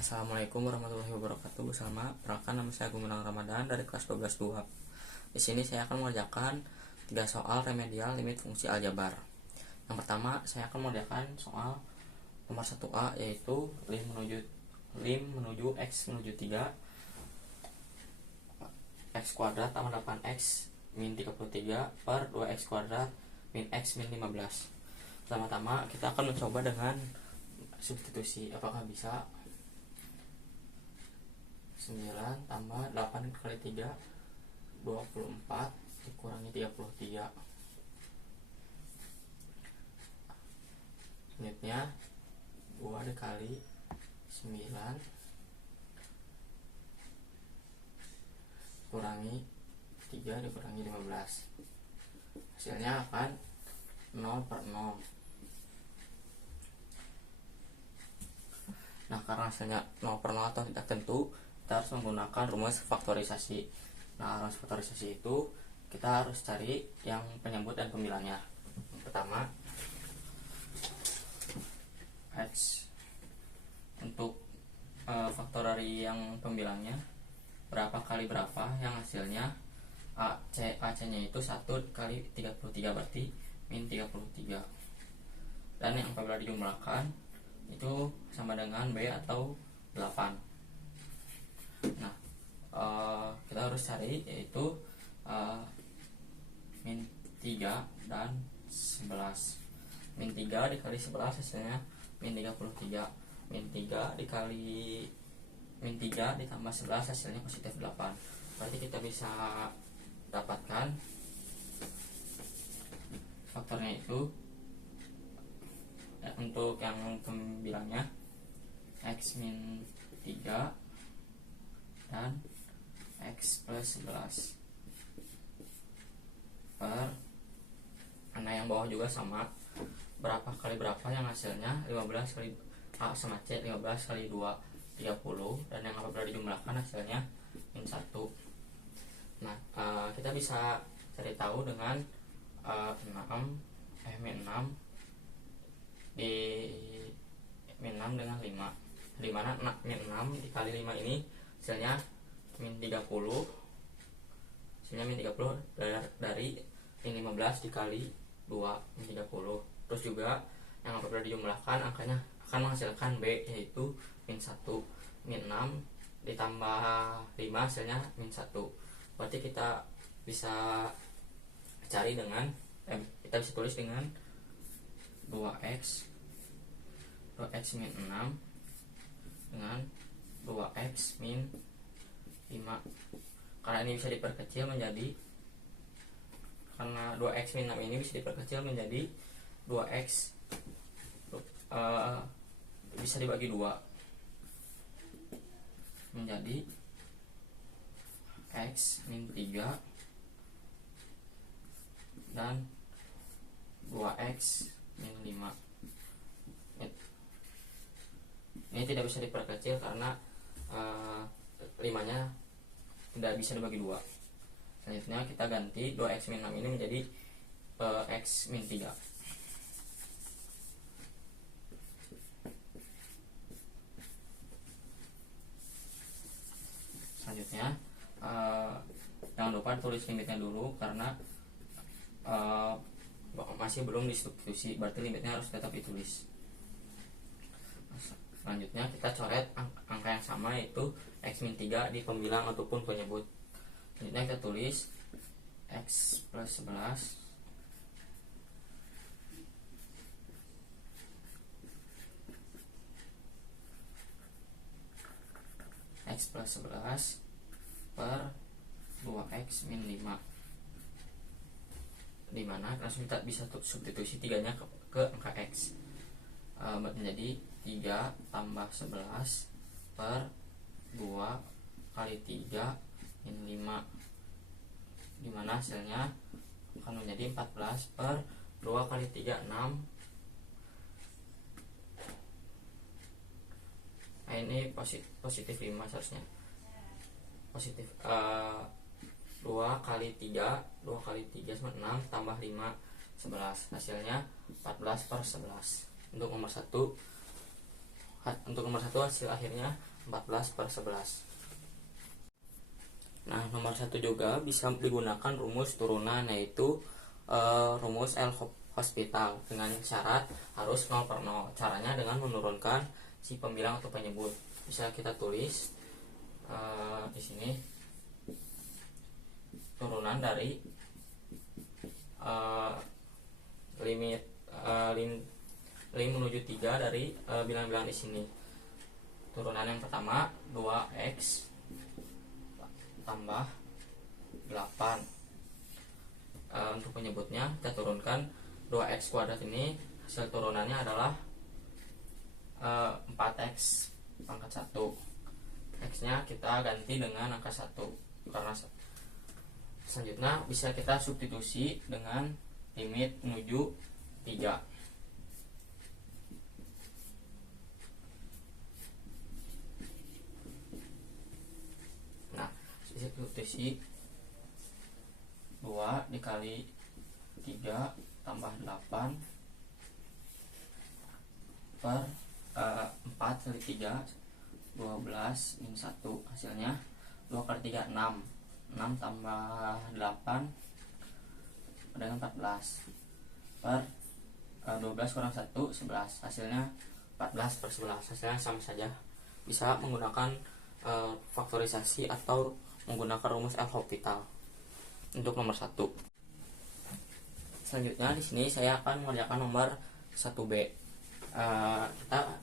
Assalamualaikum warahmatullahi wabarakatuh. Perkenalkan, nama saya Gumilang Ramadan dari kelas 12 2. Di sini saya akan mengerjakan 3 soal remedial limit fungsi aljabar. Yang pertama, saya akan mengerjakan soal nomor 1A, yaitu lim menuju x menuju 3 x kuadrat tambah 8x min 33 per 2x kuadrat min x min 15. Pertama-tama kita akan mencoba dengan substitusi. Apakah bisa? 9 tambah 8 kali 3 24 dikurangi 33. Unitnya 2 dikali 9 kurangi 3 dikurangi 15. Hasilnya akan 0 per 0. Nah, karena hasilnya 0 per 0 atau tidak tentu, kita harus menggunakan rumus faktorisasi. Nah, rumus faktorisasi itu kita harus cari yang penyebut dan pembilangnya. Yang pertama, x. Untuk faktor dari yang pembilangnya berapa kali berapa, yang hasilnya AC-nya itu 1 kali 33, berarti min 33. Dan yang apabila dijumlahkan itu sama dengan B atau 8. Nah, kita harus cari yaitu min 3 dan 11. Min 3 dikali 11 hasilnya min 33. Min 3 dikali min 3 ditambah 11 hasilnya positif 8. Berarti kita bisa dapatkan faktornya itu untuk yang pembilangnya x min 3 dan x plus 11 per, karena yang bawah juga sama, berapa kali berapa, yang hasilnya 15 kali A sama C, 15 kali 2 30, dan yang apabila dijumlahkan hasilnya min 1. Nah, kita bisa cari tahu dengan min 6 di min 6 dengan 5, dimana min 6 dikali 5 ini hasilnya min 30, hasilnya min 30 dari min 15 dikali 2 min 30. Terus juga yang apabila dijumlahkan angkanya akan menghasilkan B, yaitu min 1. Min 6 ditambah 5 hasilnya min 1. Berarti kita bisa cari dengan kita bisa tulis dengan 2x min 6 dengan 2x min 5. Karena ini bisa diperkecil menjadi, karena 2x min 6 ini bisa diperkecil menjadi 2x bisa dibagi 2 menjadi x min 3 dan 2x min 5. Ini tidak bisa diperkecil karena 5-nya tidak bisa dibagi 2. Selanjutnya kita ganti 2x min 6 ini menjadi x min 3. Selanjutnya jangan lupa tulis limitnya dulu, karena masih belum disubstitusi, berarti limitnya harus tetap ditulis. Selanjutnya kita coret angka yang sama, yaitu x min 3 di pembilang ataupun penyebut. Selanjutnya kita tulis x plus 11 x plus 11 per 2x min 5, dimana langsung kita bisa substitusi 3-nya ke angka x, menjadi 3 tambah 11 per 2 kali 3 min 5, dimana hasilnya akan menjadi 14 per 2 kali 3 6. Nah, ini positif 5 seharusnya. Positif 2 kali 3 sama 6 tambah 5 11, hasilnya 14 per 11. Untuk nomor 1 hasil akhirnya 14/11. Nah, nomor 1 juga bisa digunakan rumus turunan, yaitu rumus L'Hospital dengan syarat harus 0/0. Caranya dengan menurunkan si pembilang atau penyebut. Bisa kita tulis di sini turunan dari limit lim menuju 3 dari bilang-bilang di sini. Turunan yang pertama 2x tambah 8. Untuk penyebutnya kita turunkan 2x kuadrat ini, hasil turunannya adalah 4x pangkat 1. X nya kita ganti dengan angka 1 karena selanjutnya bisa kita substitusi dengan limit menuju 3. Nah, substitusi 2 dikali 3 tambah 8 per 4 kali 3 12 min 1, hasilnya 2 kali 3 6 tambah 8 dengan 14 per 12 kurang 1 11, hasilnya 14/11. Hasilnya sama saja. Bisa menggunakan faktorisasi atau menggunakan rumus L'Hopital untuk nomor 1. Selanjutnya di sini saya akan mengerjakan nomor 1B.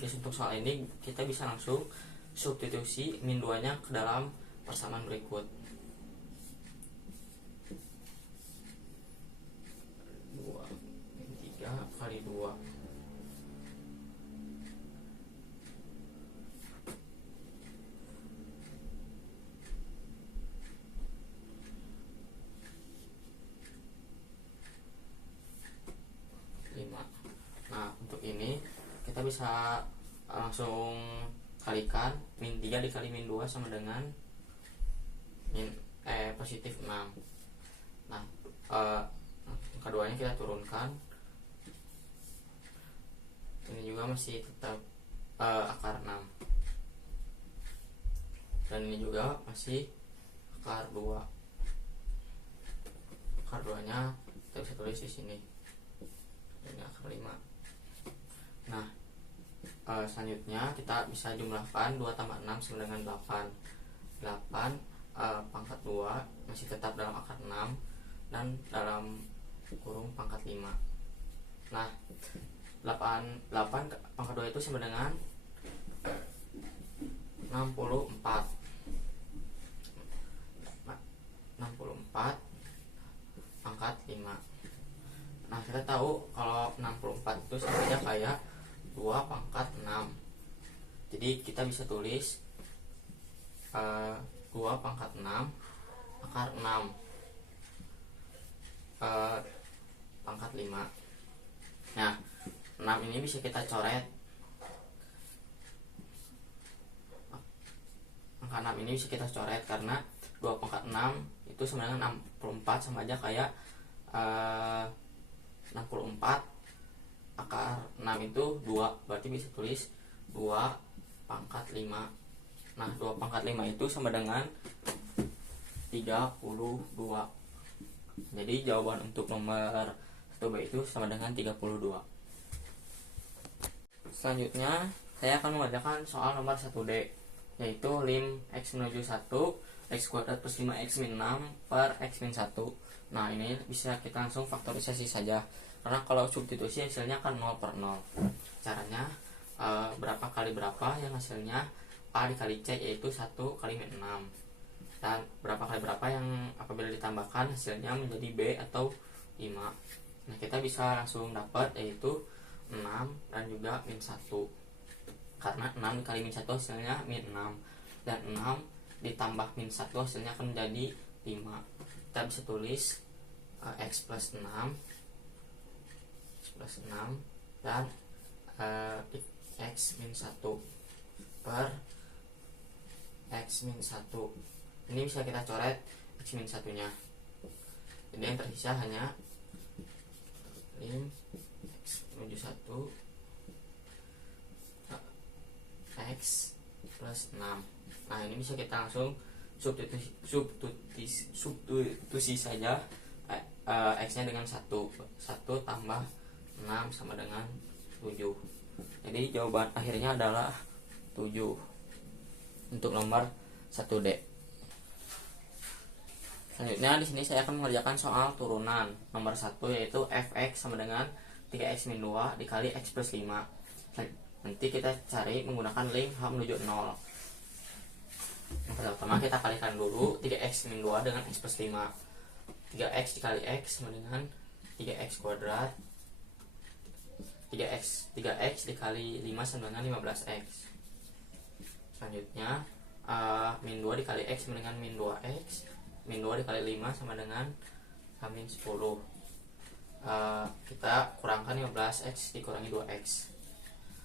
Untuk soal ini kita bisa langsung substitusi min 2 nya ke dalam persamaan berikut. 2 min 3 kali 2 5. Nah, untuk ini kita bisa langsung kalikan min 3 dikali min 2 sama dengan positif 6. Nah, keduanya kita turunkan. Ini juga masih tetap akar 6. Dan ini juga masih akar 2. Akar 2-nya kita bisa tulis di sini. Ini akar 5. Nah, selanjutnya kita bisa jumlahkan 2 tambah 6 sama dengan 8. 8 pangkat 2 masih tetap dalam akar 6 dan dalam kurung pangkat 5. Nah, 8 pangkat 2 itu sama dengan 64. 64 pangkat 5. Nah, kita tahu kalau 64 itu sama aja kayak 2 pangkat 6. Jadi kita bisa tulis 2 pangkat 6 akar 6 pangkat 5. Nah, 6 ini bisa kita coret. Angka 6 ini bisa kita coret karena 2 pangkat 6 itu sebenarnya 64 sama aja kayak 64 akar 6 itu 2, berarti bisa tulis 2 pangkat 5. Nah, 2 pangkat 5 itu sama dengan 32. Jadi jawaban untuk nomor 1B itu sama dengan 32. Selanjutnya saya akan mengerjakan soal nomor 1D, yaitu lim x menuju 1 x kuadrat plus 5x min 6 per x min 1. Nah, ini bisa kita langsung faktorisasi saja, karena kalau substitusi hasilnya kan 0/0. Caranya berapa kali berapa yang hasilnya A dikali C, yaitu 1 kali min 6. Dan berapa kali berapa yang apabila ditambahkan hasilnya menjadi B atau 5. Nah, kita bisa langsung dapat yaitu 6 dan juga min 1. Karena 6 dikali min 1 hasilnya min 6. Dan 6 ditambah min 1 hasilnya akan menjadi 5. Kita bisa tulis x plus 6 dan x min 1 per x min 1. Ini bisa kita coret x min 1 nya. Jadi yang tersisa hanya lim x menuju 1 x plus plus 6. Nah ini bisa kita langsung substitusi saja x nya dengan 1 tambah 6 sama dengan 7. Jadi jawaban akhirnya adalah 7 untuk nomor 1D. Selanjutnya di sini saya akan mengerjakan soal turunan nomor 1, yaitu fx sama dengan 3x min 2 dikali x plus 5. Nanti kita cari menggunakan link h menuju 0. Yang pertama kita kalikan dulu 3x min 2 dengan x plus 5. 3x dikali x sama dengan 3x kuadrat. 3x dikali 5 sama dengan 15x. Selanjutnya min 2 dikali x sama dengan min 2x. Min 2 dikali 5 sama dengan min 10. Kita kurangkan 15x dikurangi 2x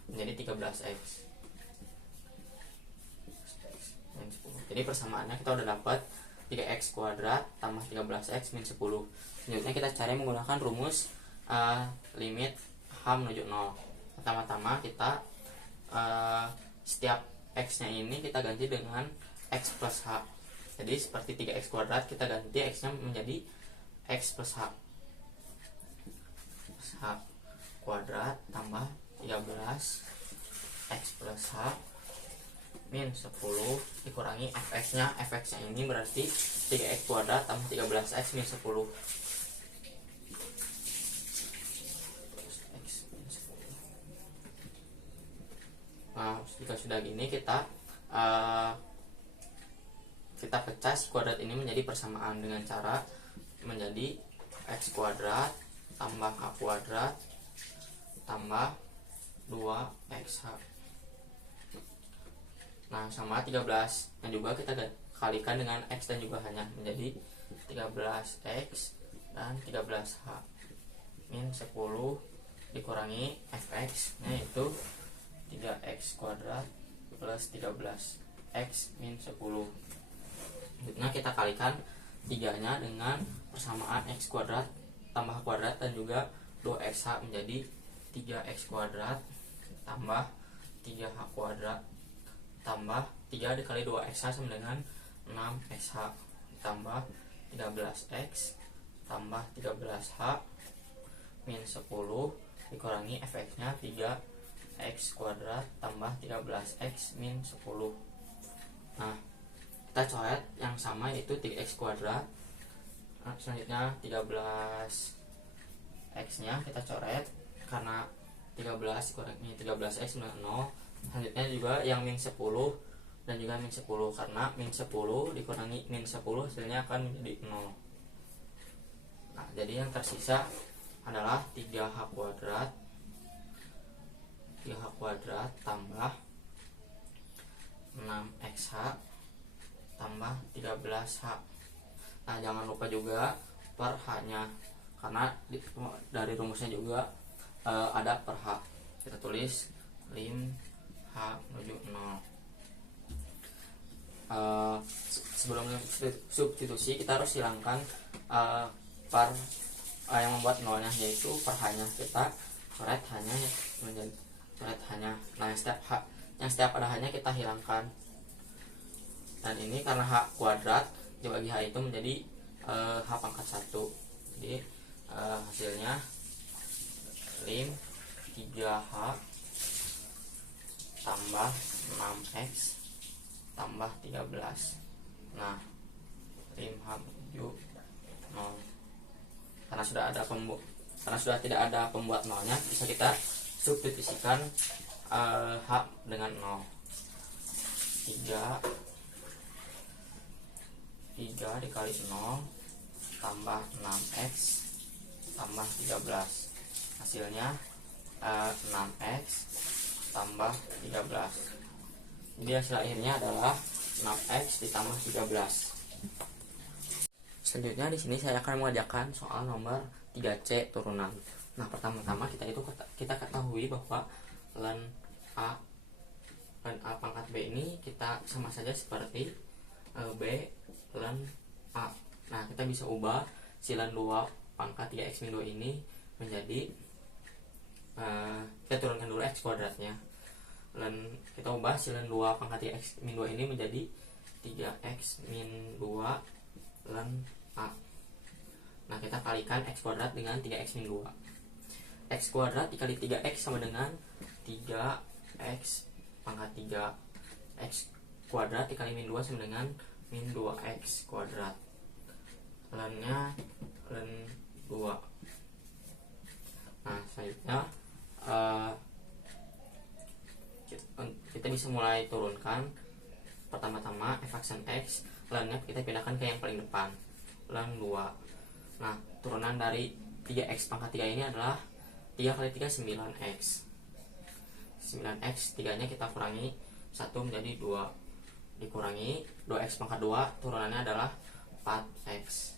menjadi 13x. Jadi persamaannya kita udah dapat 3x kuadrat tambah 13x min 10. Selanjutnya kita cari menggunakan rumus limit h menuju 0. Pertama-tama kita setiap x nya ini kita ganti dengan x plus h. Jadi seperti 3x kuadrat kita ganti x nya menjadi x plus h. H kuadrat tambah 13 x plus h min 10 dikurangi fx nya. Fx nya ini berarti 3x kuadrat tambah 13x min 10. Nah, jika sudah gini kita pecah si kuadrat ini menjadi persamaan dengan cara menjadi x kuadrat tambah h kuadrat tambah 2xh. Nah sama 13. Nah juga kita kalikan dengan x dan juga hanya menjadi 13x dan 13h min 10 dikurangi fx nya itu 3x kuadrat plus 13x min 10. Nah kita kalikan 3 nya dengan persamaan x kuadrat tambah h kuadrat dan juga 2xh menjadi 3x kuadrat tambah 3h kuadrat tambah 3 dikali 2xh sama dengan 6xh tambah 13x tambah 13h min 10 dikurangi fx nya 3x kuadrat tambah 13x min 10. Nah kita coret yang sama yaitu 3x kuadrat. Nah, selanjutnya 13x nya kita coret karena 13 dikurangi 13x sama 0. Selanjutnya juga yang min 10 dan juga min 10 karena min 10 dikurangi min 10 hasilnya akan menjadi 0. Nah jadi yang tersisa adalah 3h kuadrat tambah 6xh tambah 13h. Nah jangan lupa juga per h nya karena dari rumusnya juga ada per h. Kita tulis lim h menuju 0. Sebelum substitusi kita harus hilangkan par yang membuat nolnya, yaitu per h nya. Kita coret h nya menjadi coret h nya. Nah yang setiap ada h nya kita hilangkan. Dan ini karena h kuadrat dibagi h itu menjadi h pangkat 1. Jadi hasilnya lim 3h tambah 6x tambah 13. Nah lim h menuju 0. Karena sudah tidak ada pembuat nolnya, bisa kita substitusikan h dengan 0. 3 dikali 0 tambah 6x tambah 13. Hasilnya 6x tambah 13. Jadi hasil akhirnya adalah 6x ditambah 13. Selanjutnya di sini saya akan mengerjakan soal nomor 3C turunan. Nah pertama-tama kita ketahui bahwa ln A pangkat B ini kita sama saja seperti B ln A. Nah kita bisa ubah si ln 2 pangkat 3x min 2 ini menjadi kita turunkan dulu x kuadratnya. Ln kita ubah si ln 2 pangkat 3x min 2 ini menjadi 3x min 2 ln A. Nah, kita kalikan x kuadrat dengan 3x min 2. X kuadrat dikali 3x sama dengan 3x pangkat 3. X kuadrat dikali min 2 sama dengan min 2x kuadrat. Ln-nya ln 2. Nah, selanjutnya kita bisa mulai turunkan. Pertama-tama f aksen x, ln-nya kita pindahkan ke yang paling depan, ln 2. Nah, turunan dari 3x pangkat 3 ini adalah 3 kali 3 9x. 9x, 3 nya kita kurangi 1 menjadi 2, dikurangi 2x pangkat 2, turunannya adalah 4x.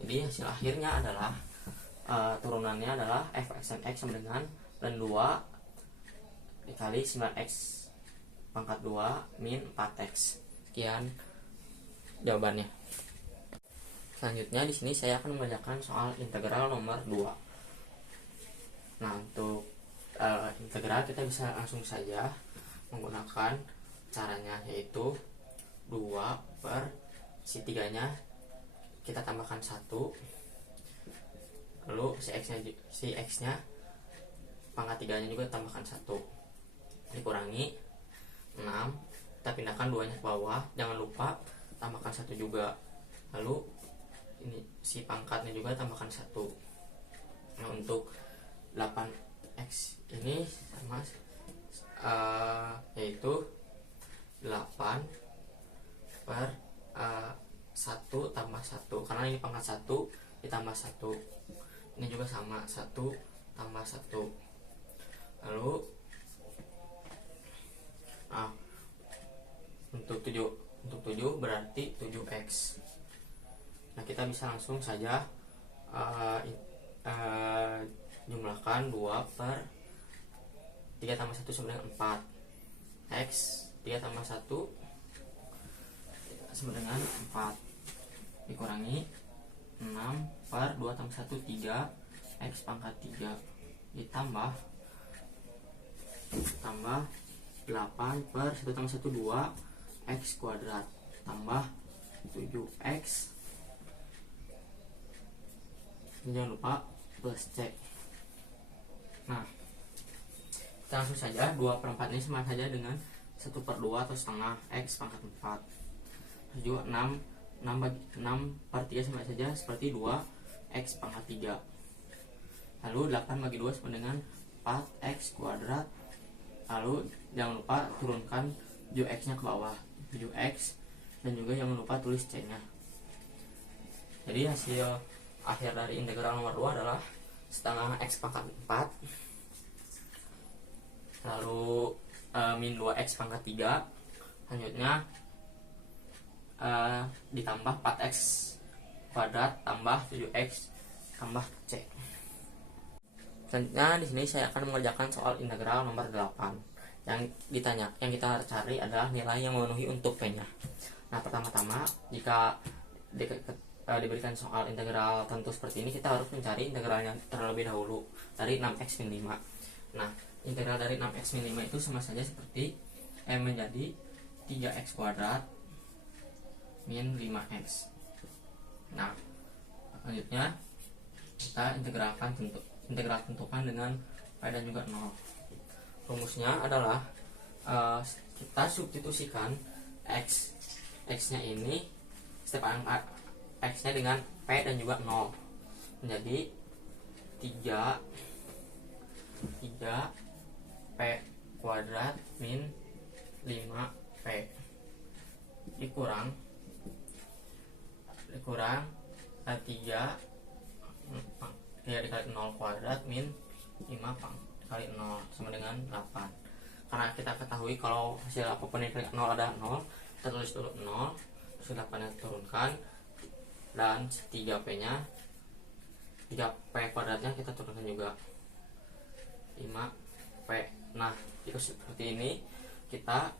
Jadi hasil akhirnya adalah turunannya adalah f aksen x sama dengan ln 2 dikali 9x pangkat 2 min 4x. Sekian jawabannya. Selanjutnya di sini saya akan mengerjakan soal integral nomor 2. Nah, untuk integral kita bisa langsung saja menggunakan caranya, yaitu 2 per si 3 nya kita tambahkan 1, lalu si x nya pangkat 3 nya juga tambahkan 1, dikurangi 6, kita pindahkan 2 nya ke bawah, jangan lupa tambahkan 1 juga, lalu ini si pangkatnya juga tambahkan 1. Nah, untuk 8x ini sama yaitu 8 per 1 tambah 1, karena ini pangkat 1 ditambah 1, ini juga sama 1 tambah 1. Lalu untuk 7 berarti 7x. Nah, kita bisa langsung saja jumlahkan 2 per 3 tambah 1 sama dengan 4. X 3 tambah 1 sama dengan 4, dikurangi 6 per 2 tambah 1 3, x pangkat 3, ditambah 8 per 1 tambah 1 2, x kuadrat, tambah 7x, jangan lupa plus c. Nah, kita langsung saja 2 per 4 ini sama saja dengan 1 per 2 atau setengah x pangkat 4. Terus juga 6 per 3 sama saja seperti 2 x pangkat 3. Lalu 8 bagi 2 sama dengan 4x kuadrat. Lalu jangan lupa turunkan 7x nya ke bawah, 7x, dan juga jangan lupa tulis c nya. Jadi hasil akhir dari integral nomor 2 adalah setengah x pangkat 4, lalu min 2x pangkat 3, selanjutnya ditambah 4x kuadrat tambah 7x tambah c. Selanjutnya di sini saya akan mengerjakan soal integral nomor 8. Yang kita cari adalah nilai yang memenuhi untuk p-nya. Nah, pertama-tama jika diberikan soal integral tentu seperti ini, kita harus mencari integralnya terlebih dahulu dari 6x min 5. Nah, integral dari 6x min 5 itu sama saja seperti menjadi 3x kuadrat min 5x. Nah, selanjutnya kita integral tentukan dengan p dan juga 0. Rumusnya adalah kita substitusikan x nya ini setiap x nya dengan p dan juga 0 menjadi 3 p kuadrat min 5p dikurang 3 dikali 0 kuadrat min 5 kali 0 sama dengan 8. Karena kita ketahui kalau hasil apapun yang kali 0 ada 0, kita tulis dulu 0, terus 8 nya turunkan, dan 3p nya 3p kuadratnya kita turunkan juga 5p. Nah, itu seperti ini. Kita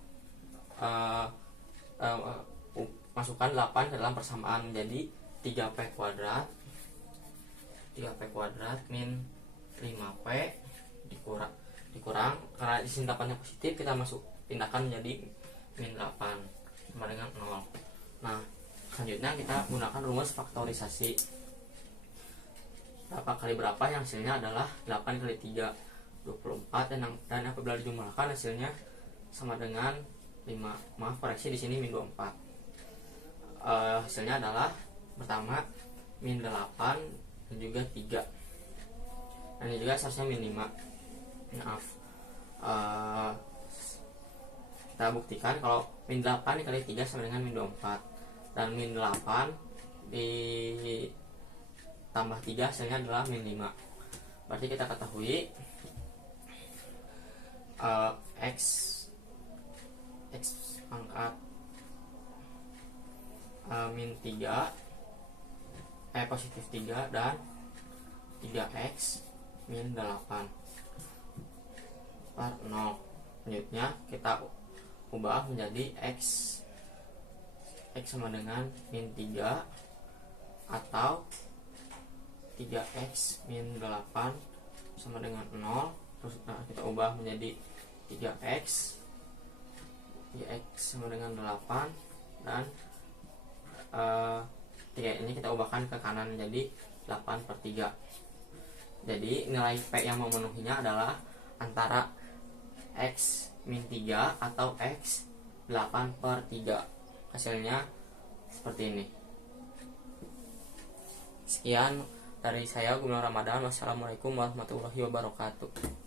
masukkan 8 ke dalam persamaan menjadi 3p kuadrat min 5p dikurang, karena di sini 8 nya positif, kita pindahkan menjadi min 8 sama dengan 0. Nah, selanjutnya kita gunakan rumus faktorisasi. Berapa kali berapa, yang hasilnya adalah 8 kali 3 24, dan apabila dijumlahkan hasilnya sama dengan 5. Maaf, koreksi di sini min 24. Hasilnya adalah pertama min 8 dan juga 3. Dan ini juga seharusnya min 5. Maaf. Kita buktikan kalau min 8 dikali 3 sama dengan min 24, dan min 8 ditambah 3 hasilnya adalah min 5. Berarti kita ketahui x pangkat min 3 positif 3 dan 3x min 8 per 0. Selanjutnya kita ubah menjadi x sama dengan min 3 atau 3x min 8 sama dengan 0. Terus kita ubah menjadi 3x sama dengan 8, dan 3 ini kita ubahkan ke kanan menjadi 8 per 3. Jadi nilai P yang memenuhinya adalah antara x min 3 atau x 8 per 3. Hasilnya seperti ini. Sekian dari saya, Gubernur Ramadan. Wassalamualaikum warahmatullahi wabarakatuh.